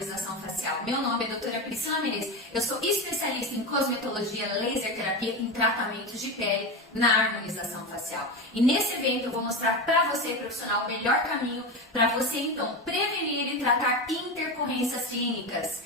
harmonização facial. Meu nome é doutora Priscila Menezes, eu sou especialista em cosmetologia, laser terapia em tratamentos de pele na harmonização facial. E nesse evento eu vou mostrar para você, profissional, o melhor caminho para você então prevenir e tratar intercorrências clínicas.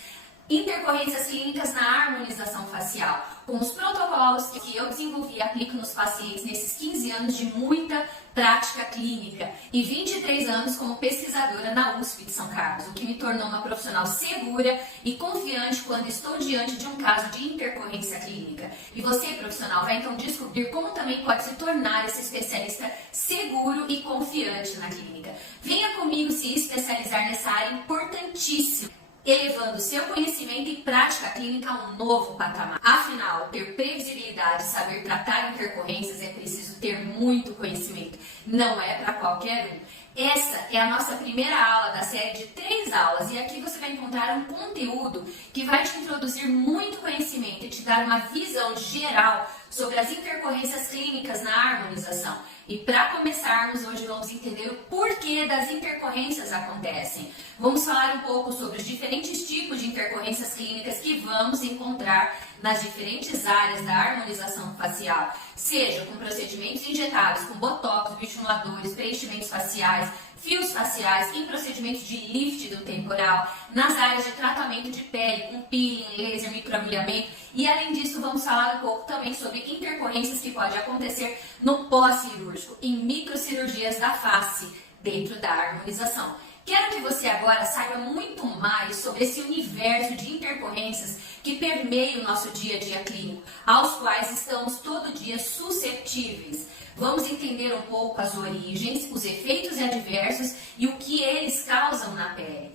Intercorrências clínicas na harmonização facial, com os protocolos que eu desenvolvi e aplico nos pacientes nesses 15 anos de muita prática clínica e 23 anos como pesquisadora na USP de São Carlos, o que me tornou uma profissional segura e confiante quando estou diante de um caso de intercorrência clínica. E você, profissional, vai então descobrir como também pode se tornar esse especialista seguro e confiante na clínica. Venha comigo se especializar nessa área importantíssima, elevando seu conhecimento e prática clínica a um novo patamar. Afinal, ter previsibilidade e saber tratar intercorrências é preciso ter muito conhecimento. Não é para qualquer um. Essa é a nossa primeira aula da série de 3 aulas e aqui você vai encontrar um conteúdo que vai te introduzir muito conhecimento e te dar uma visão geral sobre as intercorrências clínicas na harmonização. E para começarmos, hoje vamos entender o porquê das intercorrências acontecem. Vamos falar um pouco sobre os diferentes tipos de intercorrências clínicas que vamos encontrar nas diferentes áreas da harmonização facial, seja com procedimentos injetáveis, com botox, bioestimuladores, preenchimentos faciais, fios faciais, em procedimentos de lift do temporal, nas áreas de tratamento de pele, com peeling, laser, microagulhamento. E além disso, vamos falar um pouco também sobre intercorrências que podem acontecer no pós-cirúrgico, em microcirurgias da face, dentro da harmonização. Quero que você agora saiba muito mais sobre esse universo de intercorrências que permeia o nosso dia a dia clínico, aos quais estamos todo dia suscetíveis. Vamos entender um pouco as origens, os efeitos adversos e o que eles causam na pele.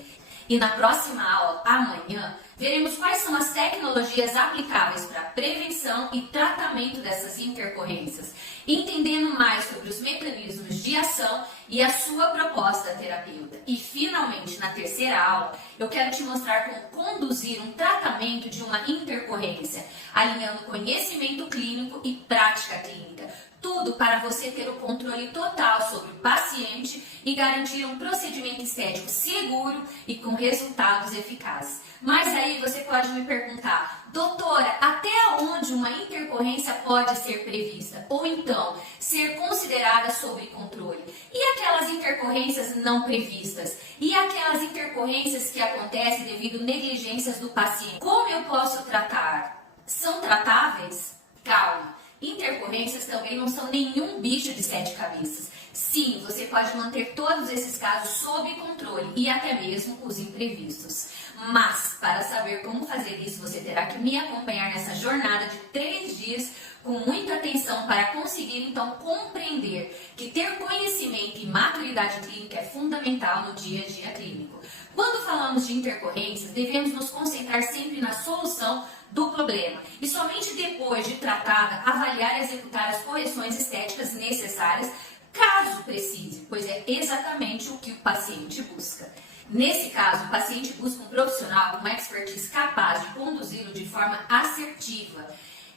E na próxima aula, amanhã, veremos quais são as tecnologias aplicáveis para prevenção e tratamento dessas intercorrências, entendendo mais sobre os mecanismos de ação e a sua proposta terapêutica. E finalmente, na terceira aula, eu quero te mostrar como conduzir um tratamento de uma intercorrência, alinhando conhecimento clínico e prática clínica. Tudo para você ter o controle total sobre o paciente e garantir um procedimento estético seguro e com resultados eficazes. Mas aí você pode me perguntar, doutora, até onde uma intercorrência pode ser prevista? Ou então, ser considerada sob controle? E aquelas intercorrências não previstas? E aquelas intercorrências que acontecem devido a negligências do paciente? Como eu posso tratar? São tratáveis? Calma! Intercorrências também não são nenhum bicho de 7 cabeças. Sim, você pode manter todos esses casos sob controle e até mesmo os imprevistos. Mas, para saber como fazer isso, você terá que me acompanhar nessa jornada de 3 dias com muita atenção para conseguir então compreender que ter conhecimento e maturidade clínica é fundamental no dia a dia clínico. Quando falamos de intercorrências, devemos nos concentrar sempre na solução do problema e somente depois de tratada avaliar e executar as correções estéticas necessárias caso precise, pois é exatamente o que o paciente busca. Nesse caso, o paciente busca um profissional com uma expertise capaz de conduzi-lo de forma assertiva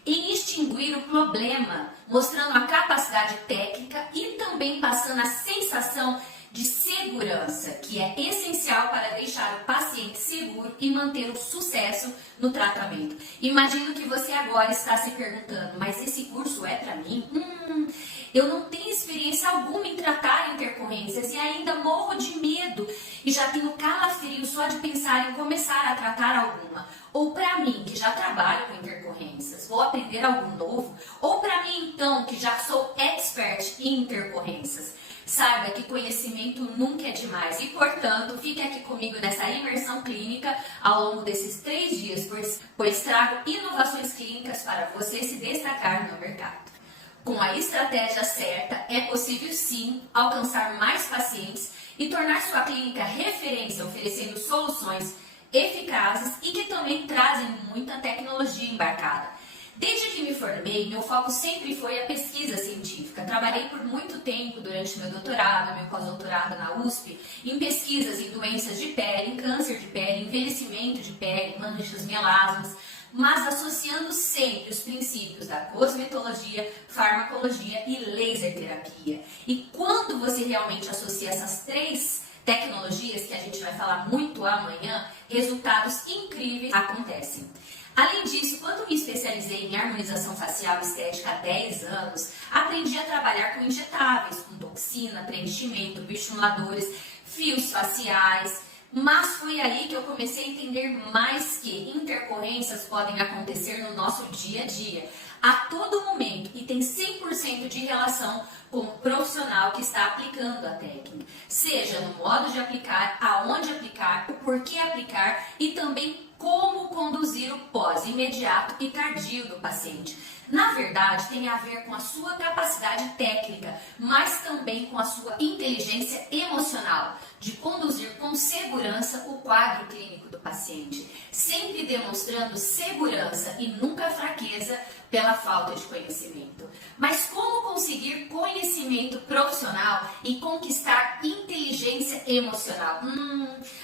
e extinguir o problema, mostrando a capacidade técnica e também passando a sensação de segurança, que é essencial para deixar o paciente seguro e manter o sucesso no tratamento. Imagino que você agora está se perguntando, mas esse curso é para mim? Eu não tenho experiência alguma em tratar intercorrências e ainda morro de medo e já tenho calafrio só de pensar em começar a tratar alguma. Ou para mim, que já trabalho com intercorrências, vou aprender algo novo? Ou para mim, então, que já sou expert em intercorrências? Saiba que conhecimento nunca é demais e, portanto, fique aqui comigo nessa imersão clínica ao longo desses 3 dias, pois trago inovações clínicas para você se destacar no mercado. Com a estratégia certa, é possível sim alcançar mais pacientes e tornar sua clínica referência, oferecendo soluções eficazes e que também trazem muita tecnologia embarcada. Desde que me formei, meu foco sempre foi a pesquisa científica. Trabalhei por muito tempo durante meu doutorado, meu pós-doutorado na USP, em pesquisas em doenças de pele, em câncer de pele, envelhecimento de pele, manchas, melasmas, mas associando sempre os princípios da cosmetologia, farmacologia e laser terapia. E quando você realmente associa essas três tecnologias, que a gente vai falar muito amanhã, resultados incríveis acontecem. Além disso, quando me especializei em harmonização facial e estética há 10 anos, aprendi a trabalhar com injetáveis, com toxina, preenchimento, bioestimuladores, fios faciais. Mas foi aí que eu comecei a entender mais que intercorrências podem acontecer no nosso dia a dia, a todo momento, e tem 100% de relação com o profissional que está aplicando a técnica, seja no modo de aplicar, aonde aplicar, o porquê aplicar e também como conduzir o pós-imediato e tardio do paciente. Na verdade, tem a ver com a sua capacidade técnica, mas também com a sua inteligência emocional, de conduzir com segurança o quadro clínico do paciente, sempre demonstrando segurança e nunca fraqueza pela falta de conhecimento. Mas como conseguir conhecimento profissional e conquistar inteligência emocional?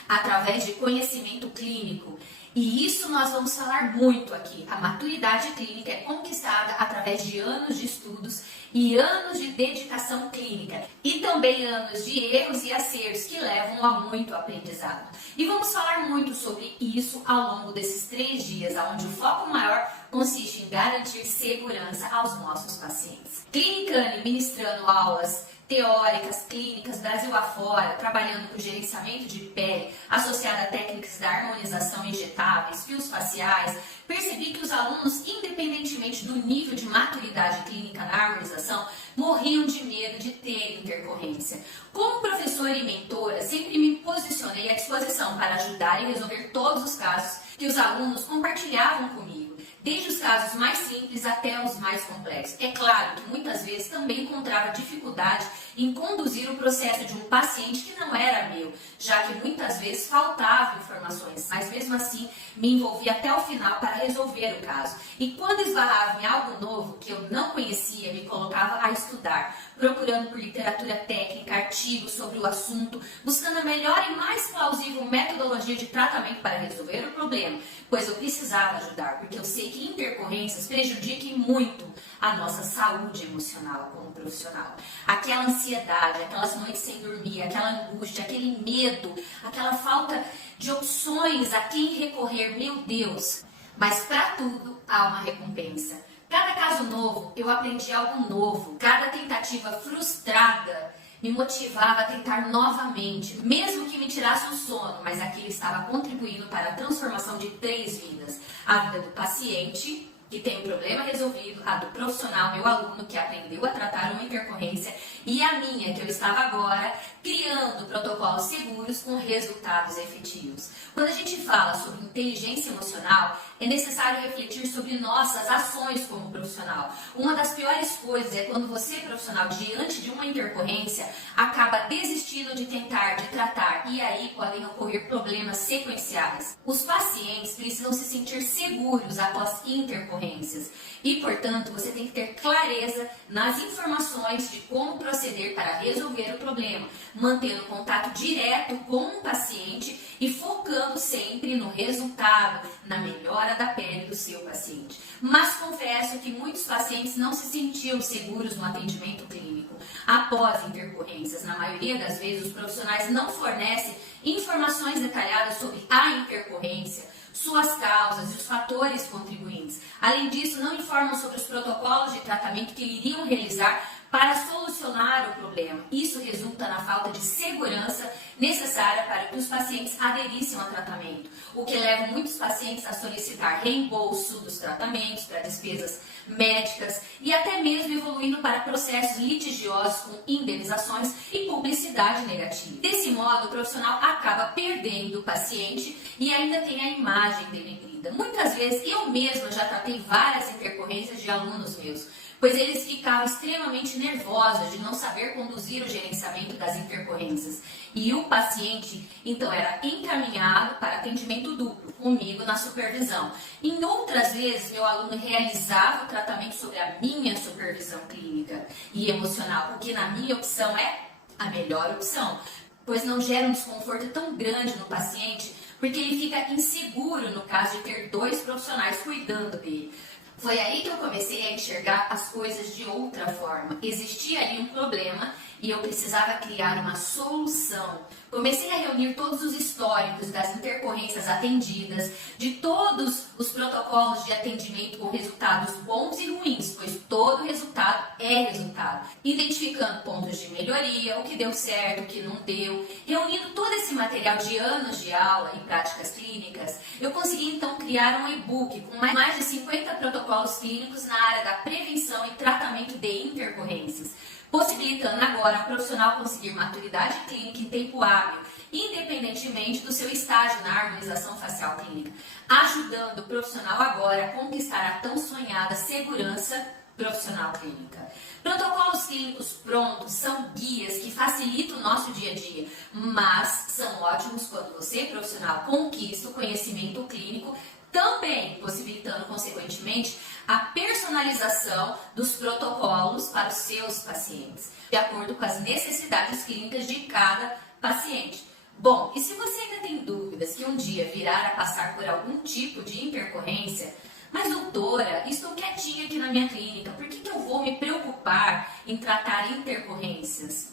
Através de conhecimento clínico. E isso nós vamos falar muito aqui. A maturidade clínica é conquistada através de anos de estudos e anos de dedicação clínica. E também anos de erros e acertos que levam a muito aprendizado. E vamos falar muito sobre isso ao longo desses 3 dias, onde o foco maior consiste em garantir segurança aos nossos pacientes. Clinicane ministrando aulas teóricas, clínicas, Brasil afora, trabalhando com gerenciamento de pele, associada a técnicas da harmonização injetáveis, fios faciais, percebi que os alunos, independentemente do nível de maturidade clínica na harmonização, morriam de medo de ter intercorrência. Como professora e mentora, sempre me posicionei à disposição para ajudar e resolver todos os casos que os alunos compartilhavam comigo, desde os casos mais simples até os mais complexos. É claro que muitas vezes também encontrava dificuldade em conduzir o processo de um paciente que não era meu, já que muitas vezes faltavam informações, mas mesmo assim me envolvia até o final para resolver o caso. E quando esbarrava em algo novo que eu não conhecia, me colocava a estudar, procurando por literatura técnica, artigos sobre o assunto, buscando a melhor e mais plausível metodologia de tratamento para resolver o problema, pois eu precisava ajudar, porque eu sei que intercorrências prejudiquem muito a nossa saúde emocional como profissional. Aquela ansiedade, aquelas noites sem dormir, aquela angústia, aquele medo, aquela falta de opções a quem recorrer, meu Deus. Mas para tudo há uma recompensa. Cada caso novo, eu aprendi algo novo. Cada tentativa frustrada me motivava a tentar novamente, mesmo que me tirasse o sono, mas aquilo estava contribuindo para a transformação de 3 vidas. A vida do paciente, que tem um problema resolvido, a do profissional, meu aluno, que aprendeu a tratar uma intercorrência, e a minha, que eu estava agora criando protocolos seguros com resultados efetivos. Quando a gente fala sobre inteligência emocional, é necessário refletir sobre nossas ações como profissional. Uma das piores coisas é quando você, profissional, diante de uma intercorrência, acaba desistindo de tentar, de tratar, e aí podem ocorrer problemas sequenciais. Os pacientes precisam se sentir seguros após intercorrências e, portanto, você tem que ter clareza nas informações de como proceder para resolver o problema, mantendo contato direto com o paciente e focando sempre no resultado, na melhora da pele do seu paciente. Mas confesso que muitos pacientes não se sentiam seguros no atendimento clínico após intercorrências. Na maioria das vezes, os profissionais não fornecem informações detalhadas sobre a intercorrência, suas causas e os fatores contribuintes. Além disso, não informam sobre os protocolos de tratamento que iriam realizar para solucionar o problema. Isso resulta na falta de segurança necessária para que os pacientes aderissem ao tratamento, o que leva muitos pacientes a solicitar reembolso dos tratamentos para despesas médicas e até mesmo evoluindo para processos litigiosos com indenizações e publicidade negativa. Desse modo, o profissional acaba perdendo o paciente e ainda tem a imagem denegrida. Muitas vezes, eu mesma já tratei várias intercorrências de alunos meus, pois eles ficavam extremamente nervosos de não saber conduzir o gerenciamento das intercorrências. E o paciente, então, era encaminhado para atendimento duplo, comigo na supervisão. Em outras vezes, meu aluno realizava o tratamento sobre a minha supervisão clínica e emocional, o que na minha opção é a melhor opção, pois não gera um desconforto tão grande no paciente, porque ele fica inseguro no caso de ter 2 profissionais cuidando dele. Foi aí que eu comecei a enxergar as coisas de outra forma. Existia ali um problema e eu precisava criar uma solução. Comecei a reunir todos os históricos das intercorrências atendidas, de todos os protocolos de atendimento com resultados bons e ruins, pois todo resultado é resultado, identificando pontos de melhoria, o que deu certo, o que não deu, reunindo todo esse material de anos de aula e práticas clínicas, eu consegui então criar um e-book com mais de 50 protocolos clínicos na área da prevenção e tratamento de intercorrências, possibilitando agora ao profissional conseguir maturidade clínica em tempo hábil, independentemente do seu estágio na harmonização facial clínica, ajudando o profissional agora a conquistar a tão sonhada segurança profissional clínica. Protocolos clínicos prontos são guias que facilitam o nosso dia a dia, mas são ótimos quando você, profissional, conquista o conhecimento clínico, também possibilitando, consequentemente, a personalização dos protocolos para os seus pacientes, de acordo com as necessidades clínicas de cada paciente. Bom, e se você ainda tem dúvidas que um dia virá a passar por algum tipo de intercorrência, mas doutora, estou quietinha aqui na minha clínica, por que eu vou me preocupar em tratar intercorrências?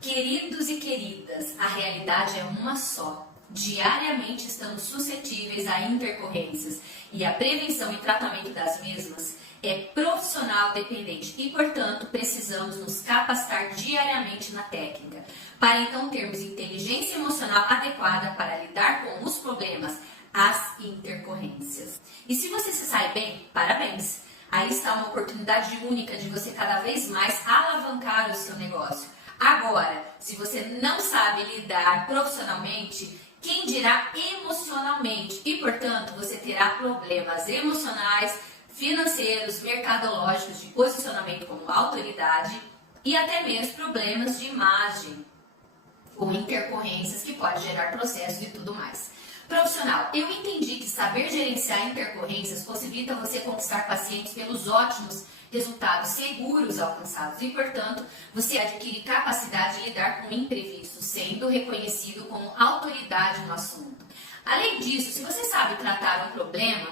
Queridos e queridas, a realidade é uma só. Diariamente estamos suscetíveis a intercorrências e a prevenção e tratamento das mesmas é profissional dependente e, portanto, precisamos nos capacitar diariamente na técnica para então termos inteligência emocional adequada para lidar com os problemas, as intercorrências. E se você se sai bem, parabéns! Aí está uma oportunidade única de você cada vez mais alavancar o seu negócio. Agora, se você não sabe lidar profissionalmente, quem dirá emocionalmente? E, portanto, você terá problemas emocionais, financeiros, mercadológicos, de posicionamento como autoridade e até mesmo problemas de imagem, com intercorrências que pode gerar processos e tudo mais. Profissional, eu entendi que saber gerenciar intercorrências possibilita você conquistar pacientes pelos ótimos resultados seguros alcançados e, portanto, você adquire capacidade de lidar com imprevistos, sendo reconhecido como autoridade no assunto. Além disso, se você sabe tratar um problema,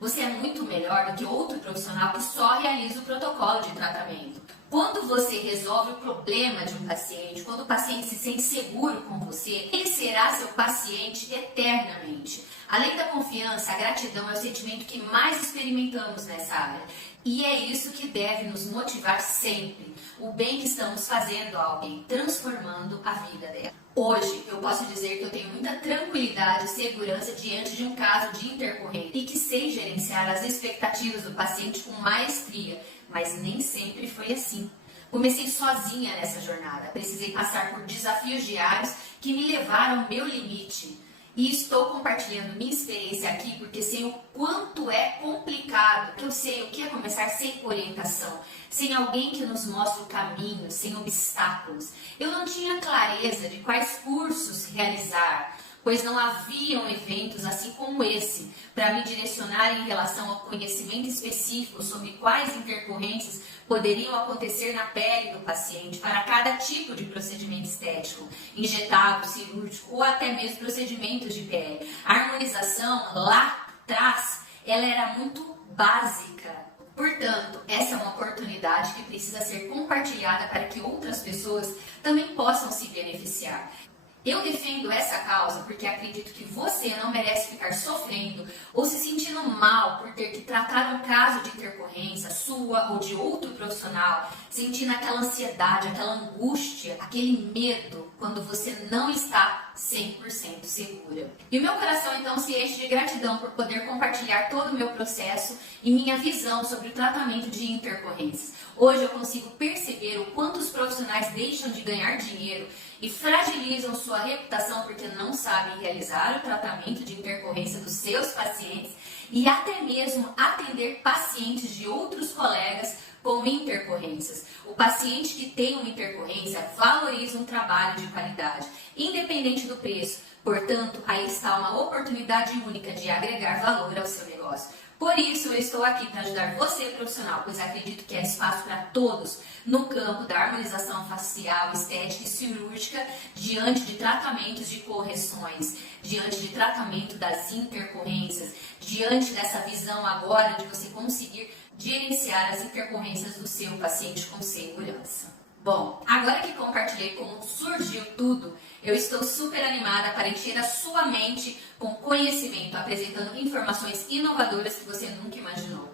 você é muito melhor do que outro profissional que só realiza o protocolo de tratamento. Quando você resolve o problema de um paciente, quando o paciente se sente seguro com você, ele será seu paciente eternamente. Além da confiança, a gratidão é o sentimento que mais experimentamos nessa área. E é isso que deve nos motivar sempre. O bem que estamos fazendo a alguém, transformando a vida dela. Hoje, eu posso dizer que eu tenho muita tranquilidade e segurança diante de um caso de intercorrência e que sei gerenciar as expectativas do paciente com maestria, mas nem sempre foi assim. Comecei sozinha nessa jornada, precisei passar por desafios diários que me levaram ao meu limite. E estou compartilhando minha experiência aqui porque sei o quanto é complicado, que eu sei o que é começar sem orientação, sem alguém que nos mostre o caminho, sem obstáculos. Eu não tinha clareza de quais cursos realizar, pois não haviam eventos assim como esse para me direcionar em relação ao conhecimento específico sobre quais intercorrências poderiam acontecer na pele do paciente para cada tipo de procedimento estético, injetável, cirúrgico ou até mesmo procedimentos de pele. A harmonização lá atrás, ela era muito básica. Portanto, essa é uma oportunidade que precisa ser compartilhada para que outras pessoas também possam se beneficiar. Eu defendo essa causa porque acredito que você não merece ficar sofrendo ou se sentindo mal por ter que tratar um caso de intercorrência sua ou de outro profissional, sentindo aquela ansiedade, aquela angústia, aquele medo quando você não está 100% segura. E o meu coração então se enche de gratidão por poder compartilhar todo o meu processo e minha visão sobre o tratamento de intercorrências. Hoje eu consigo perceber o quanto os profissionais deixam de ganhar dinheiro e fragilizam sua reputação porque não sabem realizar o tratamento de intercorrência dos seus pacientes e até mesmo atender pacientes de outros colegas com intercorrências. O paciente que tem uma intercorrência valoriza um trabalho de qualidade, independente do preço. Portanto, aí está uma oportunidade única de agregar valor ao seu negócio. Por isso, eu estou aqui para ajudar você, profissional, pois acredito que há espaço para todos no campo da harmonização facial, estética e cirúrgica, diante de tratamentos de correções, diante de tratamento das intercorrências, diante dessa visão agora de você conseguir gerenciar as intercorrências do seu paciente com segurança. Bom, agora que compartilhei como surgiu tudo, eu estou super animada para encher a sua mente com conhecimento, apresentando informações inovadoras que você nunca imaginou.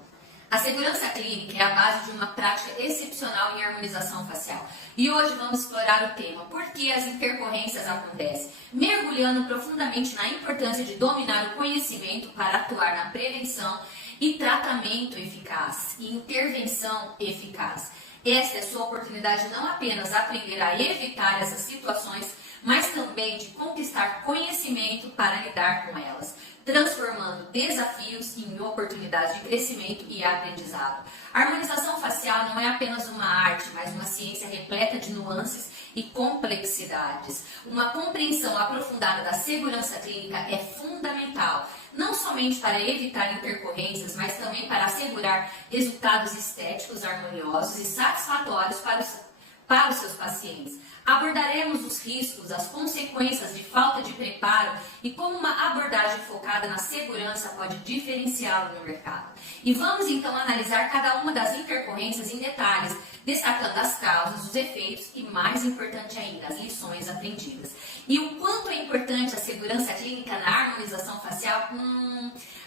A segurança clínica é a base de uma prática excepcional em harmonização facial. E hoje vamos explorar o tema por que as intercorrências acontecem, mergulhando profundamente na importância de dominar o conhecimento para atuar na prevenção e tratamento eficaz e intervenção eficaz. Esta é a sua oportunidade não apenas de aprender a evitar essas situações, mas também de conquistar conhecimento para lidar com elas, transformando desafios em oportunidades de crescimento e aprendizado. A harmonização facial não é apenas uma arte, mas uma ciência repleta de nuances e complexidades. Uma compreensão aprofundada da segurança clínica é fundamental, não somente para evitar intercorrências, mas também para assegurar resultados estéticos harmoniosos e satisfatórios para os seus pacientes. Abordaremos os riscos, as consequências de falta de preparo e como uma abordagem focada na segurança pode diferenciá-lo no mercado. E vamos então analisar cada uma das intercorrências em detalhes, destacando as causas, os efeitos e, mais importante ainda, as lições aprendidas. E o quanto é importante a segurança clínica na harmonização facial?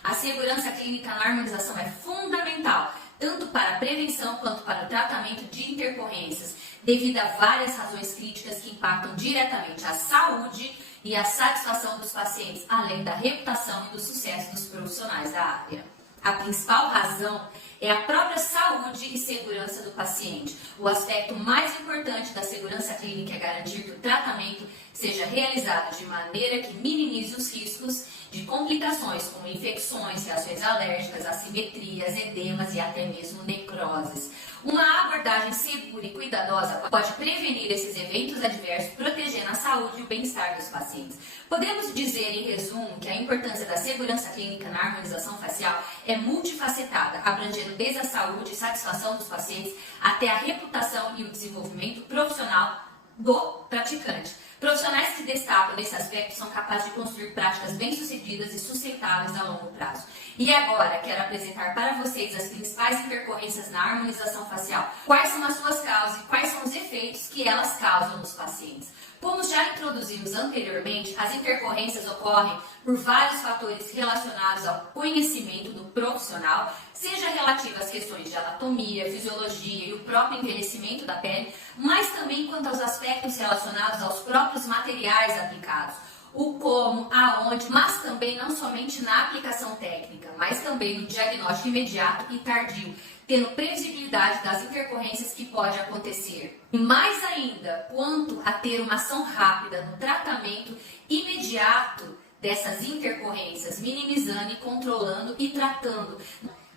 A segurança clínica na harmonização é fundamental, tanto para a prevenção quanto para o tratamento de intercorrências, devido a várias razões críticas que impactam diretamente a saúde e a satisfação dos pacientes, além da reputação e do sucesso dos profissionais da área. A principal razão é a própria saúde e segurança do paciente. O aspecto mais importante da segurança clínica é garantir que o tratamento seja realizado de maneira que minimize os riscos de complicações como infecções, reações alérgicas, assimetrias, edemas e até mesmo necroses. Uma abordagem segura e cuidadosa pode prevenir esses eventos adversos, protegendo a saúde e o bem-estar dos pacientes. Podemos dizer, em resumo, que a importância da segurança clínica na harmonização facial é multifacetada, abrangendo desde a saúde e satisfação dos pacientes até a reputação e o desenvolvimento profissional do praticante. Profissionais que destacam nesse aspecto são capazes de construir práticas bem-sucedidas e sustentáveis a longo prazo. E agora, quero apresentar para vocês as principais intercorrências na harmonização facial. Quais são as suas causas e quais são os efeitos que elas causam nos pacientes. Como já introduzimos anteriormente, as intercorrências ocorrem por vários fatores relacionados ao conhecimento do profissional, seja relativo às questões de anatomia, fisiologia e o próprio envelhecimento da pele, mas também quanto aos aspectos relacionados aos próprios materiais aplicados, o como, aonde, mas também não somente na aplicação técnica, mas também no diagnóstico imediato e tardio, tendo previsibilidade das intercorrências que pode acontecer. E mais ainda, quanto a ter uma ação rápida no tratamento imediato dessas intercorrências, minimizando e controlando e tratando,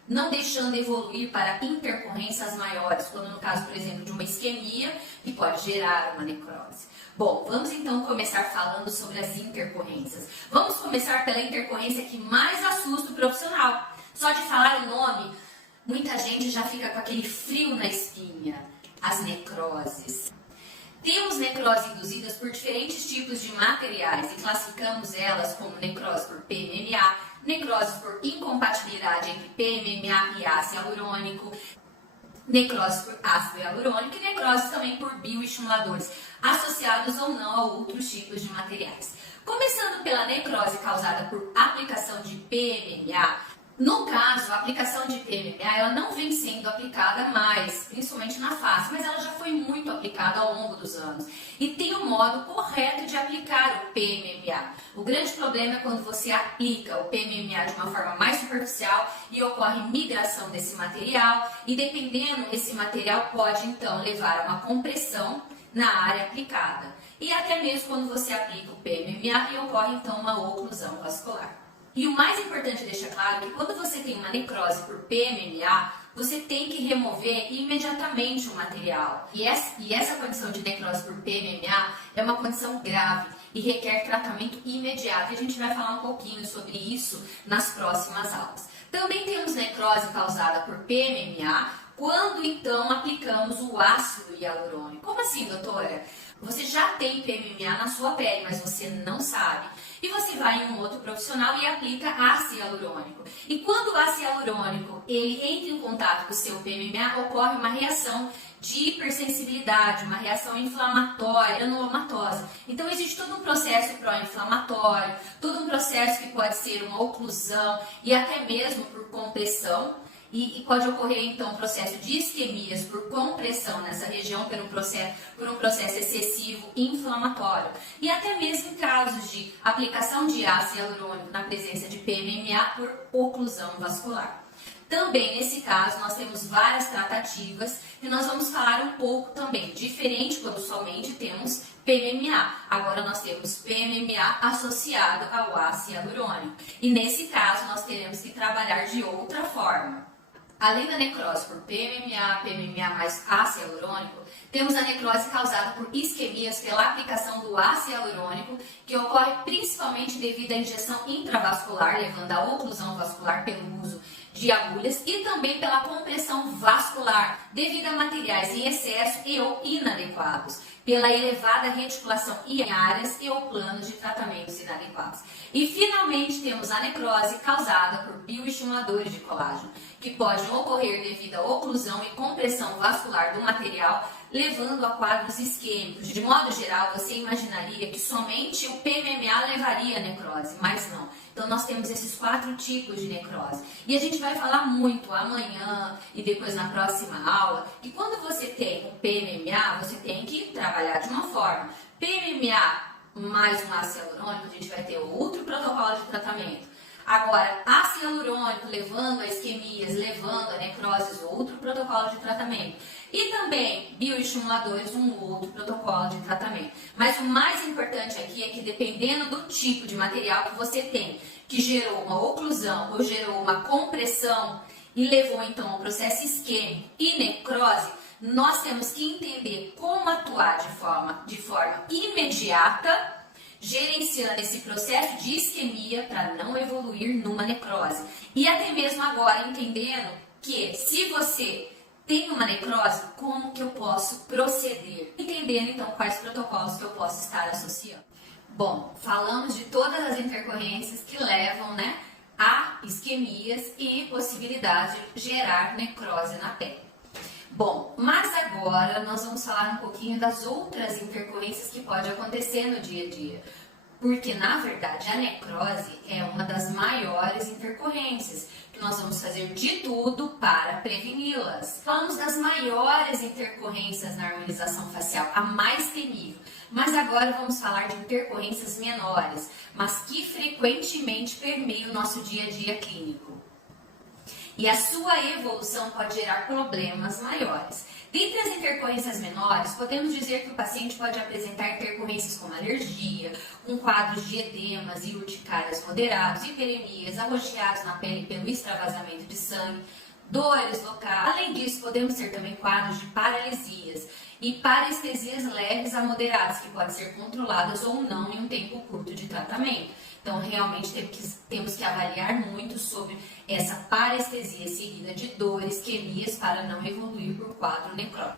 não deixando evoluir para intercorrências maiores, quando no caso, por exemplo, de uma isquemia, que pode gerar uma necrose. Bom, vamos então começar falando sobre as intercorrências. Vamos começar pela intercorrência que mais assusta o profissional. Só de falar o nome, muita gente já fica com aquele frio na espinha, as necroses. Temos necroses induzidas por diferentes tipos de materiais e classificamos elas como necrose por PMMA, necrose por incompatibilidade entre PMMA e ácido hialurônico, necrose por ácido hialurônico e necrose também por bioestimuladores, associados ou não a outros tipos de materiais. Começando pela necrose causada por aplicação de PMMA, no caso, a aplicação de PMMA ela não vem sendo aplicada mais, principalmente na face, mas ela já foi muito aplicada ao longo dos anos. E tem um modo correto de aplicar o PMMA. O grande problema é quando você aplica o PMMA de uma forma mais superficial e ocorre migração desse material e dependendo, esse material pode então levar a uma compressão na área aplicada. E até mesmo quando você aplica o PMMA e ocorre então uma oclusão vascular. E o mais importante deixar claro é que quando você tem uma necrose por PMMA, você tem que remover imediatamente o material. E essa condição de necrose por PMMA é uma condição grave e requer tratamento imediato. E a gente vai falar um pouquinho sobre isso nas próximas aulas. Também temos necrose causada por PMMA quando então aplicamos o ácido hialurônico. Como assim, doutora? Você já tem PMMA na sua pele, mas você não sabe. E você vai em um outro profissional e aplica ácido hialurônico. E quando o ácido hialurônico ele entra em contato com o seu PMMA, ocorre uma reação de hipersensibilidade, uma reação inflamatória, granulomatose. Então existe todo um processo pró-inflamatório, todo um processo que pode ser uma oclusão e até mesmo por compressão. E pode ocorrer então um processo de isquemias por compressão nessa região por um processo excessivo inflamatório. E até mesmo em casos de aplicação de ácido hialurônico na presença de PMMA por oclusão vascular. Também nesse caso nós temos várias tratativas e nós vamos falar um pouco também, diferente quando somente temos PMMA. Agora nós temos PMMA associado ao ácido hialurônico. E nesse caso nós teremos que trabalhar de outra forma. Além da necrose por PMMA mais ácido hialurônico, temos a necrose causada por isquemias pela aplicação do ácido hialurônico, que ocorre principalmente devido à injeção intravascular, levando à oclusão vascular pelo uso de agulhas e também pela compressão vascular, devido a materiais em excesso e ou inadequados, pela elevada reticulação em áreas e ou planos de tratamentos inadequados. E finalmente temos a necrose causada por bioestimuladores de colágeno, que podem ocorrer devido à oclusão e compressão vascular do material, levando a quadros isquêmicos. De modo geral, você imaginaria que somente o PMMA levaria a necrose, mas não. Então nós temos esses 4 tipos de necrose. E a gente vai falar muito amanhã e depois na próxima aula, que quando você tem o PMMA, você tem que trabalhar de uma forma. PMMA mais um ácido hialurônico, a gente vai ter outro protocolo de tratamento. Agora, ácido hialurônico levando a isquemias, levando a necroses, outro protocolo de tratamento. E também bioestimuladores, um outro protocolo de tratamento. Mas o mais importante aqui é que dependendo do tipo de material que você tem, que gerou uma oclusão ou gerou uma compressão e levou então ao processo isquêmico e necrose, nós temos que entender como atuar de forma imediata, gerenciando esse processo de isquemia para não evoluir numa necrose. E até mesmo agora entendendo que se você tem uma necrose, como que eu posso proceder? Entendendo então quais protocolos que eu posso estar associando. Bom, falamos de todas as intercorrências que levam, a isquemias e possibilidade de gerar necrose na pele. Bom, mas agora nós vamos falar um pouquinho das outras intercorrências que podem acontecer no dia a dia. Porque, na verdade, a necrose é uma das maiores intercorrências, que nós vamos fazer de tudo para preveni-las. Falamos das maiores intercorrências na harmonização facial, a mais temível. Mas agora vamos falar de intercorrências menores, mas que frequentemente permeiam o nosso dia a dia clínico. E a sua evolução pode gerar problemas maiores. Dentre as intercorrências menores, podemos dizer que o paciente pode apresentar intercorrências como alergia, com quadros de edemas e urticárias moderados, hiperemias, arroxeados na pele pelo extravasamento de sangue, dores locais. Além disso, podemos ter também quadros de paralisias e parestesias leves a moderadas, que podem ser controladas ou não em um tempo curto de tratamento. Então, realmente temos que avaliar muito sobre essa parestesia seguida de dores, isquemias, para não evoluir por quadro necrótico.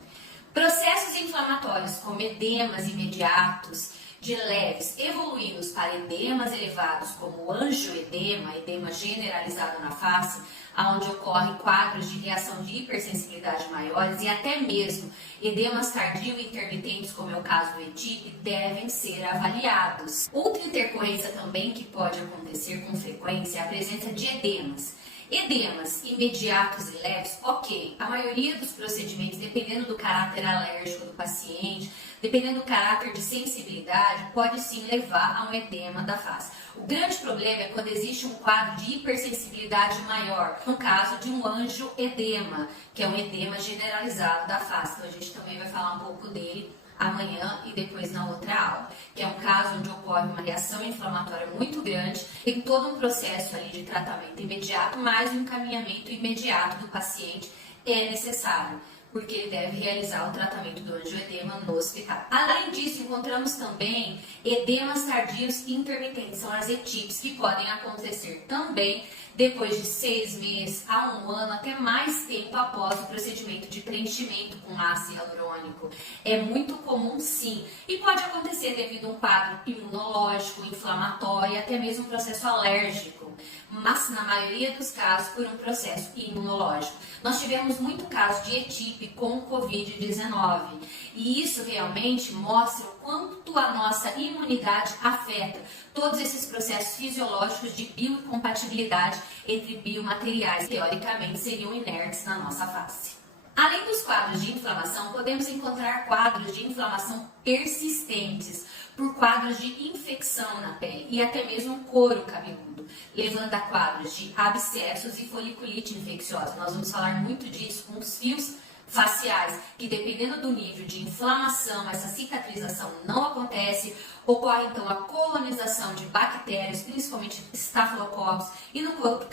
Processos inflamatórios, como edemas imediatos, de leves, evoluindo para edemas elevados, como angioedema, edema generalizado na face, onde ocorrem quadros de reação de hipersensibilidade maiores e até mesmo edemas tardio e intermitentes, como é o caso do ETIP, devem ser avaliados. Outra intercorrência também que pode acontecer com frequência é a presença de edemas. Edemas imediatos e leves, ok. A maioria dos procedimentos, dependendo do caráter alérgico do paciente, dependendo do caráter de sensibilidade, pode sim levar a um edema da face. O grande problema é quando existe um quadro de hipersensibilidade maior, no caso de um angioedema, que é um edema generalizado da face. Então a gente também vai falar um pouco dele amanhã e depois na outra aula, que é um caso onde ocorre uma reação inflamatória muito grande, tem todo um processo ali de tratamento imediato, mas o encaminhamento imediato do paciente é necessário, porque ele deve realizar o tratamento do angioedema no hospital. Além disso, encontramos também edemas tardios intermitentes, são as ETIPs, que podem acontecer também depois de 6 meses a 1 ano, até mais tempo após o procedimento de preenchimento com ácido hialurônico. É muito comum sim, e pode acontecer devido a um quadro imunológico, inflamatório e até mesmo um processo alérgico. mas na maioria dos casos por um processo imunológico. Nós tivemos muito caso de ETIP com Covid-19 e isso realmente mostra o quanto a nossa imunidade afeta todos esses processos fisiológicos de biocompatibilidade entre biomateriais que teoricamente seriam inertes na nossa face. Além dos quadros de inflamação, podemos encontrar quadros de inflamação persistentes por quadros de infecção na pele e até mesmo couro cabeludo, levando a quadros de abscessos e foliculite infecciosa. Nós vamos falar muito disso com os fios faciais, que dependendo do nível de inflamação, essa cicatrização não acontece, ocorre então a colonização de bactérias, principalmente estafilococcus, e no couro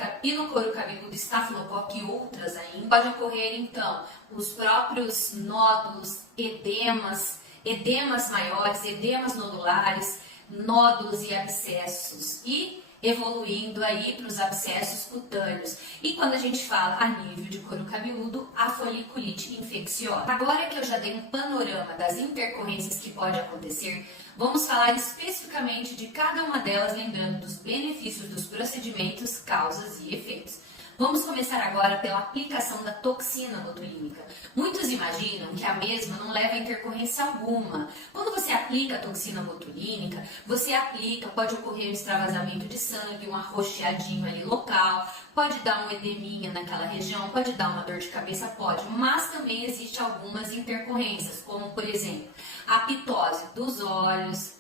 cabeludo estafilococcus e outras ainda. Pode ocorrer então os próprios nódulos, edemas maiores, edemas nodulares, nódulos e abscessos e evoluindo aí para os abscessos cutâneos. E quando a gente fala a nível de couro cabeludo, a foliculite infecciosa. Agora que eu já dei um panorama das intercorrências que pode acontecer, vamos falar especificamente de cada uma delas, lembrando dos benefícios dos procedimentos, causas e efeitos. Vamos começar agora pela aplicação da toxina botulínica. Muitos imaginam que a mesma não leva a intercorrência alguma. Quando você aplica a toxina botulínica, pode ocorrer um extravasamento de sangue, um arroxeadinho ali local, pode dar um edeminha naquela região, pode dar uma dor de cabeça, mas também existem algumas intercorrências, como por exemplo, a pitose dos olhos,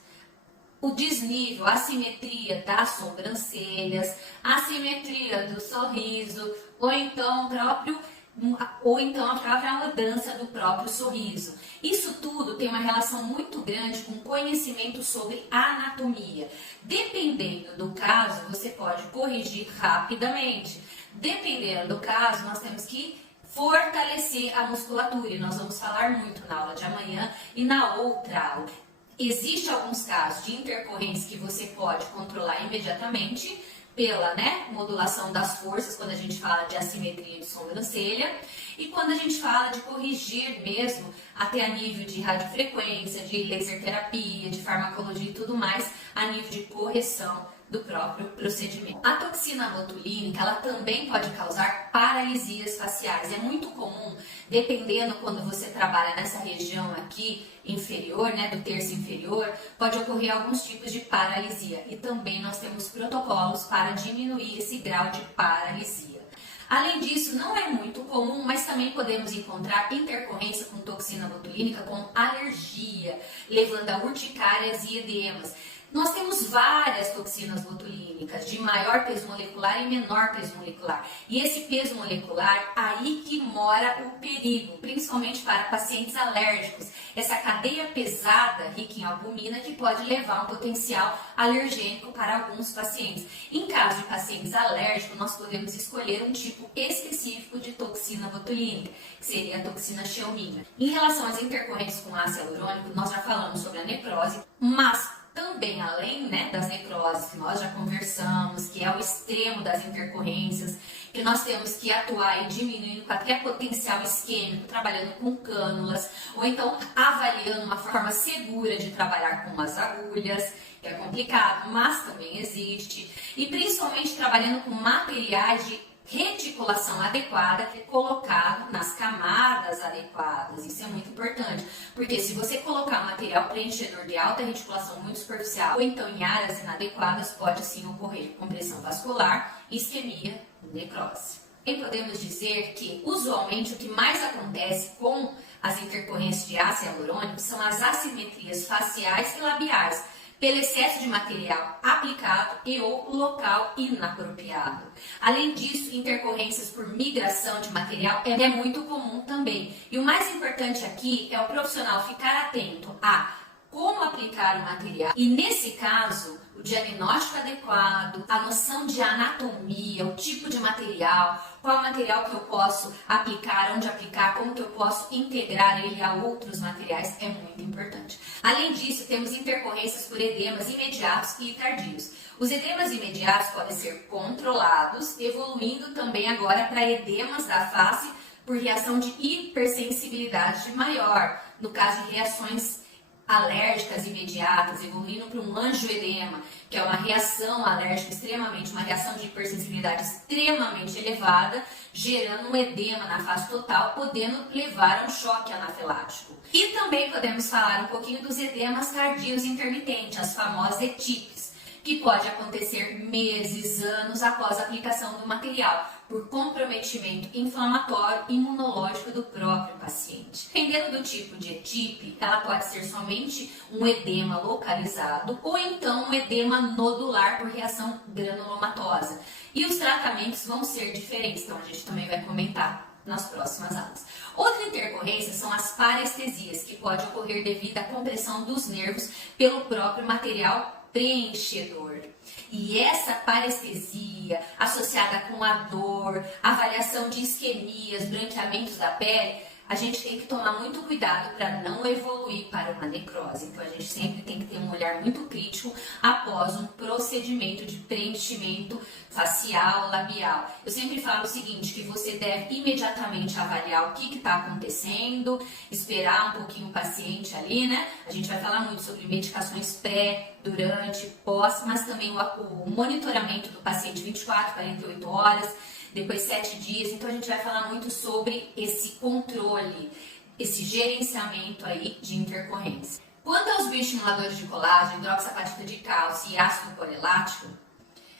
o desnível, a assimetria das sobrancelhas, a assimetria do sorriso, ou então a própria mudança do próprio sorriso. Isso tudo tem uma relação muito grande com conhecimento sobre anatomia. Dependendo do caso, você pode corrigir rapidamente. Dependendo do caso, nós temos que fortalecer a musculatura, e nós vamos falar muito na aula de amanhã e na outra aula. Existem alguns casos de intercorrência que você pode controlar imediatamente pela modulação das forças, quando a gente fala de assimetria de sobrancelha, e quando a gente fala de corrigir mesmo, até a nível de radiofrequência, de laser terapia, de farmacologia e tudo mais, a nível de correção do próprio procedimento. A toxina botulínica, ela também pode causar paralisias faciais. É muito comum, dependendo quando você trabalha nessa região aqui inferior, do terço inferior, pode ocorrer alguns tipos de paralisia. E também nós temos protocolos para diminuir esse grau de paralisia. Além disso, não é muito comum, mas também podemos encontrar intercorrência com toxina botulínica com alergia, levando a urticárias e edemas. Nós temos várias toxinas botulínicas, de maior peso molecular e menor peso molecular. E esse peso molecular, aí que mora o perigo, principalmente para pacientes alérgicos. Essa cadeia pesada, rica em albumina, que pode levar um potencial alergênico para alguns pacientes. Em caso de pacientes alérgicos, nós podemos escolher um tipo específico de toxina botulínica, que seria a toxina Xeomin. Em relação às intercorrências com ácido hialurônico, nós já falamos sobre a necrose, mas também, além das necroses que nós já conversamos, que é o extremo das intercorrências, que nós temos que atuar e diminuindo qualquer potencial isquêmico, trabalhando com cânulas, ou então avaliando uma forma segura de trabalhar com as agulhas, que é complicado, mas também existe, e principalmente trabalhando com materiais de reticulação adequada, que é colocado nas camadas adequadas. Isso é muito importante, porque se você colocar material preenchedor de alta reticulação muito superficial ou então em áreas inadequadas, pode sim ocorrer compressão vascular, isquemia e necrose. E podemos dizer que usualmente o que mais acontece com as intercorrências de ácido hialurônico são as assimetrias faciais e labiais, pelo excesso de material aplicado e ou local inapropriado. Além disso, intercorrências por migração de material é muito comum também. E o mais importante aqui é o profissional ficar atento a como aplicar o material e, nesse caso, o diagnóstico adequado, a noção de anatomia, o tipo de material, qual material que eu posso aplicar, onde aplicar, como que eu posso integrar ele a outros materiais é muito importante. Além disso, temos intercorrências por edemas imediatos e tardios. Os edemas imediatos podem ser controlados, evoluindo também agora para edemas da face por reação de hipersensibilidade maior, no caso de reações alérgicas imediatas, evoluindo para um angioedema, que é uma reação alérgica extremamente, uma reação de hipersensibilidade extremamente elevada, gerando um edema na face total, podendo levar a um choque anafilático. E também podemos falar um pouquinho dos edemas cardíacos intermitentes, as famosas ETIPs, que pode acontecer meses, anos após a aplicação do material, por comprometimento inflamatório e imunológico do próprio paciente. Dependendo do tipo de ETIP, ela pode ser somente um edema localizado ou então um edema nodular por reação granulomatosa. E os tratamentos vão ser diferentes, então a gente também vai comentar nas próximas aulas. Outra intercorrência são as parestesias, que pode ocorrer devido à compressão dos nervos pelo próprio material preenchedor. E essa parestesia, associada com a dor, avaliação de isquemias, branqueamentos da pele, a gente tem que tomar muito cuidado para não evoluir para uma necrose. Então, a gente sempre tem que ter um olhar muito crítico após um procedimento de preenchimento facial, labial. Eu sempre falo o seguinte, que você deve imediatamente avaliar o que está acontecendo, esperar um pouquinho o paciente ali, né? A gente vai falar muito sobre medicações pré, durante, pós, mas também o monitoramento do paciente 24, 48 horas, depois 7 dias. Então a gente vai falar muito sobre esse controle, esse gerenciamento aí de intercorrência. Quanto aos bioestimuladores de colágeno, hidroxapatita de cálcio e ácido polilático,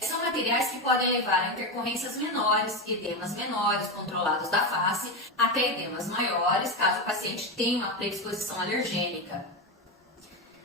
são materiais que podem levar a intercorrências menores, edemas menores, controlados da face, até edemas maiores, caso o paciente tenha uma predisposição alergênica.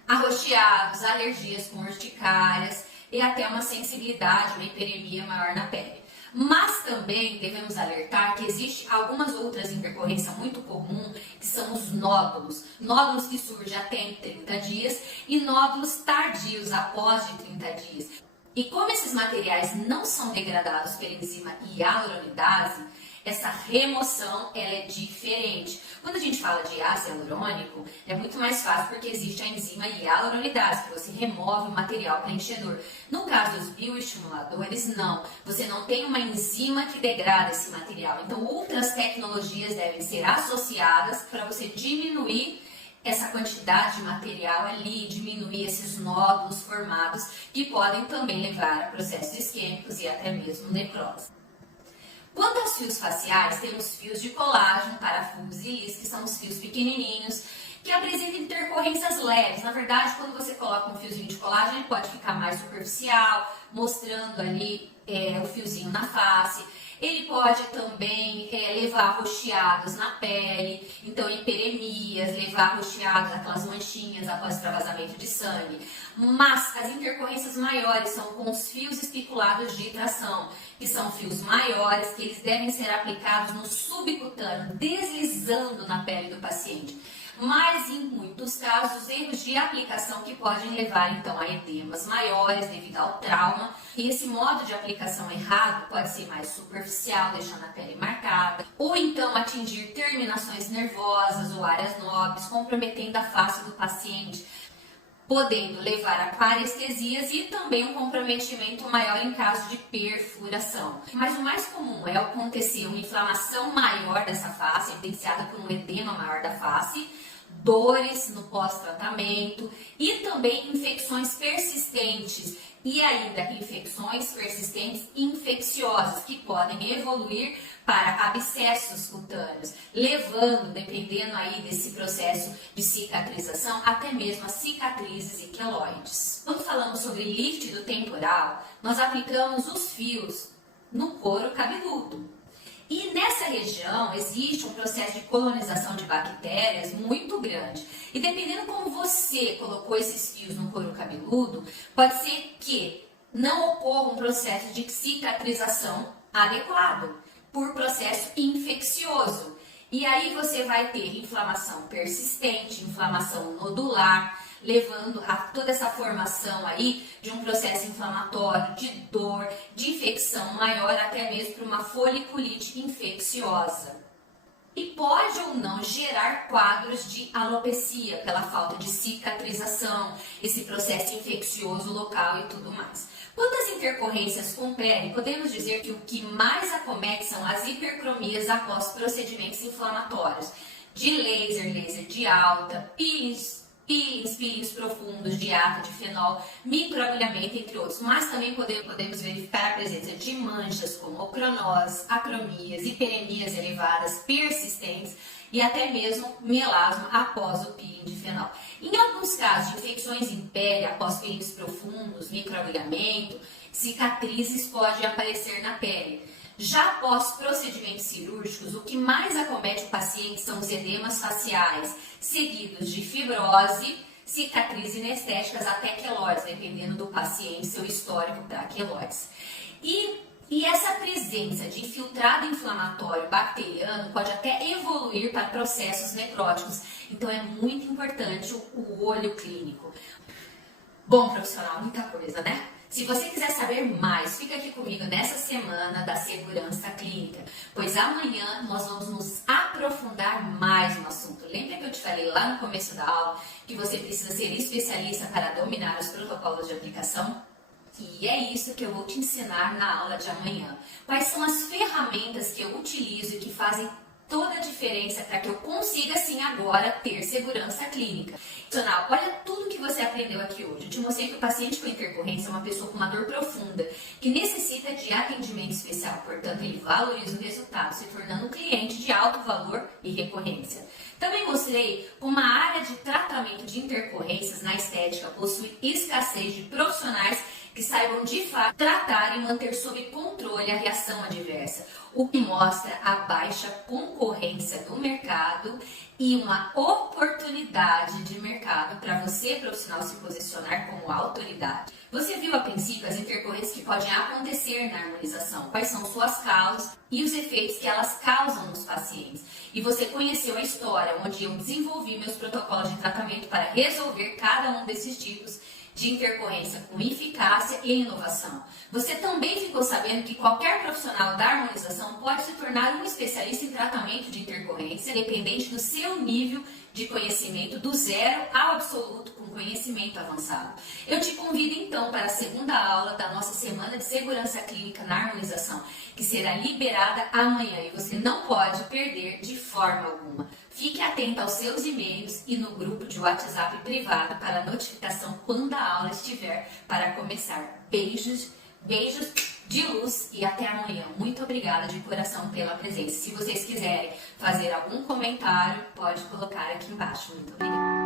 Arroxeados, alergias com urticárias e até uma sensibilidade, uma hiperemia maior na pele. Mas também devemos alertar que existe algumas outras intercorrências muito comuns, que são os nódulos. Nódulos que surgem até em 30 dias e nódulos tardios após de 30 dias. E como esses materiais não são degradados pela enzima hialuronidase, essa remoção ela é diferente. Quando a gente fala de ácido hialurônico, é muito mais fácil porque existe a enzima hialuronidase, que você remove o material preenchedor. No caso dos bioestimuladores, não. Você não tem uma enzima que degrada esse material. Então, outras tecnologias devem ser associadas para você diminuir essa quantidade de material ali, diminuir esses nódulos formados, que podem também levar a processos isquêmicos e até mesmo necrose. Quanto aos fios faciais, temos fios de colágeno, parafusos e lis, que são os fios pequenininhos, que apresentam intercorrências leves. Na verdade, quando você coloca um fiozinho de colágeno, ele pode ficar mais superficial, mostrando ali o fiozinho na face. Ele pode também levar roxeados na pele, então hiperemias, levar roxeados, aquelas manchinhas após extravasamento de sangue. Mas as intercorrências maiores são com os fios espiculados de tração, que são fios maiores, que eles devem ser aplicados no subcutâneo, deslizando na pele do paciente. Mas em muitos casos, erros de aplicação que podem levar então a edemas maiores devido ao trauma. E esse modo de aplicação errado pode ser mais superficial, deixando a pele marcada, ou então atingir terminações nervosas ou áreas nobres, comprometendo a face do paciente, podendo levar a parestesias e também um comprometimento maior em caso de perfuração. Mas o mais comum é acontecer uma inflamação maior dessa face, evidenciada por um edema maior da face, dores no pós-tratamento e também infecções persistentes e ainda infecções persistentes infecciosas que podem evoluir para abscessos cutâneos, levando, dependendo aí desse processo de cicatrização, até mesmo as cicatrizes e queloides. Quando falamos sobre líquido temporal, nós aplicamos os fios no couro cabeludo. E nessa região existe um processo de colonização de bactérias muito grande. E dependendo como você colocou esses fios no couro cabeludo, pode ser que não ocorra um processo de cicatrização adequado por processo infeccioso. E aí você vai ter inflamação persistente, inflamação nodular, levando a toda essa formação aí de um processo inflamatório, de dor, de infecção maior, até mesmo para uma foliculite infecciosa. E pode ou não gerar quadros de alopecia pela falta de cicatrização, esse processo infeccioso local e tudo mais. Quanto às intercorrências com pele, podemos dizer que o que mais acomete são as hipercromias após procedimentos inflamatórios, de laser de alta, peelings peelings profundos de água, de fenol, microagulhamento, entre outros. Mas também podemos verificar a presença de manchas como ocronose, acromias, hiperemias elevadas, persistentes e até mesmo melasma após o peeling de fenol. Em alguns casos de infecções em pele após peelings profundos, microagulhamento, cicatrizes podem aparecer na pele. Já após procedimentos cirúrgicos, o que mais acomete o paciente são os edemas faciais, seguidos de fibrose, cicatrizes inestéticas até queloides, dependendo do paciente, seu histórico para queloides. E essa presença de infiltrado inflamatório bacteriano pode até evoluir para processos necróticos. Então é muito importante o olho clínico. Bom, profissional, muita coisa, né? Se você quiser saber mais, fica aqui comigo nessa semana da segurança clínica, pois amanhã nós vamos nos aprofundar mais no assunto. Lembra que eu te falei lá no começo da aula que você precisa ser especialista para dominar os protocolos de aplicação? E é isso que eu vou te ensinar na aula de amanhã. Quais são as ferramentas que eu utilizo e que fazem toda a diferença para que eu consiga, sim, agora ter segurança clínica. Olha tudo que você aprendeu aqui hoje. Eu te mostrei que o paciente com intercorrência é uma pessoa com uma dor profunda, que necessita de atendimento especial. Portanto, ele valoriza o resultado, se tornando um cliente de alto valor e recorrência. Também mostrei como a área de tratamento de intercorrências na estética possui escassez de profissionais que saibam de fato tratar e manter sob controle a reação adversa, o que mostra a baixa concorrência do mercado e uma oportunidade de mercado para você, profissional, se posicionar como autoridade. Você viu a princípio as intercorrências que podem acontecer na harmonização, quais são suas causas e os efeitos que elas causam nos pacientes. E você conheceu a história onde eu desenvolvi meus protocolos de tratamento para resolver cada um desses tipos de intercorrência com eficácia e inovação. Você também ficou sabendo que qualquer profissional da harmonização pode se tornar um especialista em tratamento de intercorrência, independente do seu nível de conhecimento, do zero ao absoluto com conhecimento avançado. Eu te convido então para a segunda aula da nossa semana de segurança clínica na harmonização, que será liberada amanhã e você não pode perder de forma alguma. Fique atento aos seus e-mails e no grupo de WhatsApp privado para a notificação quando a aula estiver para começar. Beijos de luz e até amanhã. Muito obrigada de coração pela presença. Se vocês quiserem fazer algum comentário, pode colocar aqui embaixo. Muito obrigada.